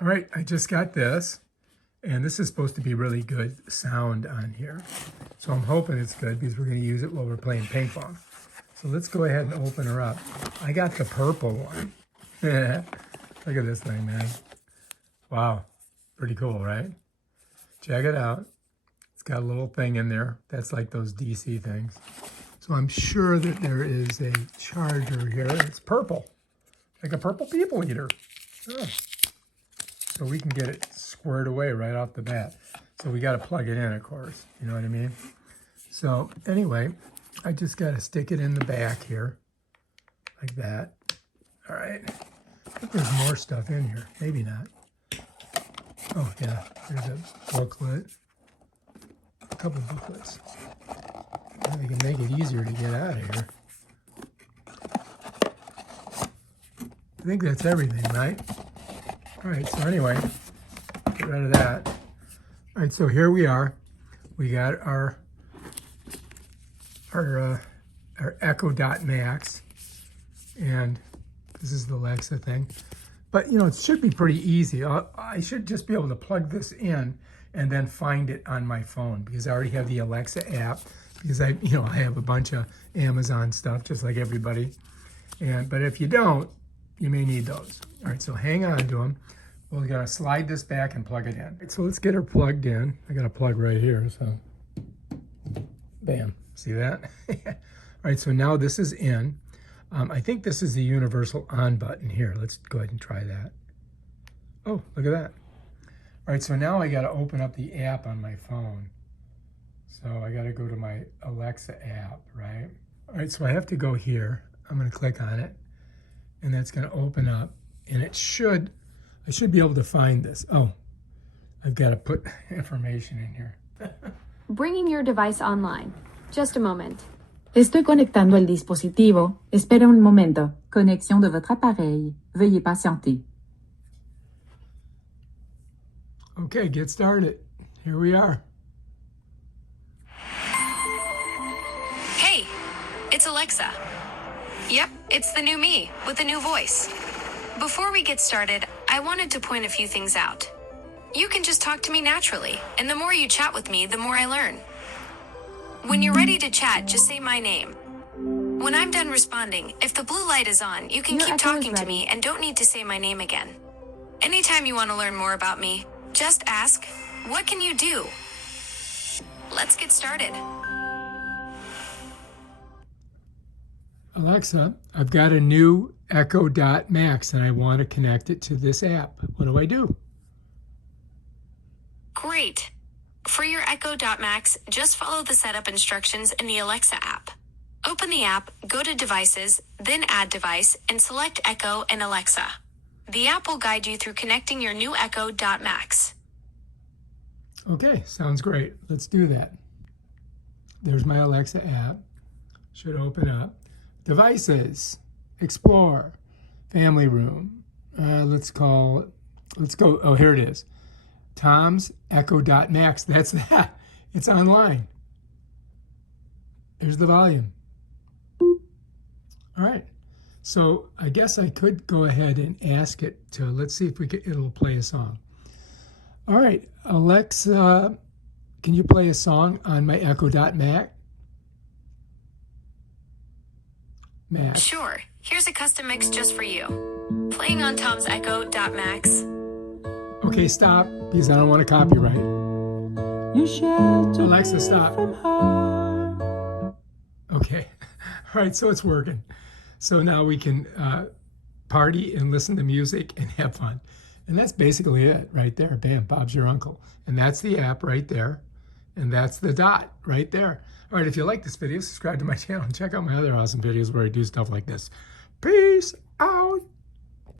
All right, I just got this, and this is supposed to be really good sound on here. So I'm hoping it's good because we're going to use it while we're playing ping pong. So let's go ahead and open her up. I got the purple one. Look at this thing, man. Wow, pretty cool, right? Check it out. It's got a little thing in there. That's like those DC things. So I'm sure that there is a charger here. It's purple, like a purple people eater. Oh. So we can get it squared away right off the bat. So we got to plug it in, of course. You know what I mean? So anyway, I just got to stick it in the back here, like that. All right. I think there's more stuff in here. Maybe not. Oh, yeah. There's a booklet. A couple booklets. Maybe we can make it easier to get out of here. I think that's everything, right? All right, so anyway, get rid of that. All right, so here we are. We got our Echo Dot Max, and this is the Alexa thing. But you know, it should be pretty easy. I should just be able to plug this in and then find it on my phone because I already have the Alexa app. Because I have a bunch of Amazon stuff, just like everybody. But if you don't, you may need those. All right, so hang on to them. We're gonna slide this back and plug it in. Right, so let's get her plugged in. I got a plug right here, so bam, see that? All right, so now this is in. I think this is the universal on button here. Let's go ahead and try that. Oh, look at that. All right, so now I gotta open up the app on my phone. So I gotta go to my Alexa app, right? All right, so I have to go here. I'm gonna click on it, and that's gonna open up, and I should be able to find this. Oh, I've got to put information in here. Bringing your device online. Just a moment. Estoy conectando el dispositivo. Espera un momento. Connexion de votre appareil. Veuillez patienter. Okay, get started. Here we are. Hey, it's Alexa. Yep, it's the new me with a new voice. Before we get started, I wanted to point a few things out. You can just talk to me naturally, and the more you chat with me, the more I learn. When you're ready to chat, just say my name. When I'm done responding, if the blue light is on, you can Your keep echo is talking to ready. me and don't need to say my name again. Anytime you want to learn more about me, just ask, what can you do? Let's get started. Alexa, I've got a new Echo Dot Max, and I want to connect it to this app. What do I do? Great. For your Echo Dot Max, just follow the setup instructions in the Alexa app. Open the app, go to Devices, then Add Device, and select Echo and Alexa. The app will guide you through connecting your new Echo Dot Max. Okay, sounds great. Let's do that. There's my Alexa app. Should open up. Devices, Explore, Family Room. Let's go, oh, here it is. Tom's Echo Dot Max. That's that. It's online. There's the volume. All right. So I guess I could go ahead and ask it to, let's see if it'll play a song. All right, Alexa, can you play a song on my Echo Dot Max? Sure. Here's a custom mix just for you. Playing on Tom's Echo Dot Max. Okay, stop, because I don't want to copyright. Alexa, stop. Okay, all right, so it's working. So now we can party and listen to music and have fun. And that's basically it right there. Bam, Bob's your uncle. And that's the app right there. And that's the dot right there. All right, if you like this video, subscribe to my channel and check out my other awesome videos where I do stuff like this. Peace out.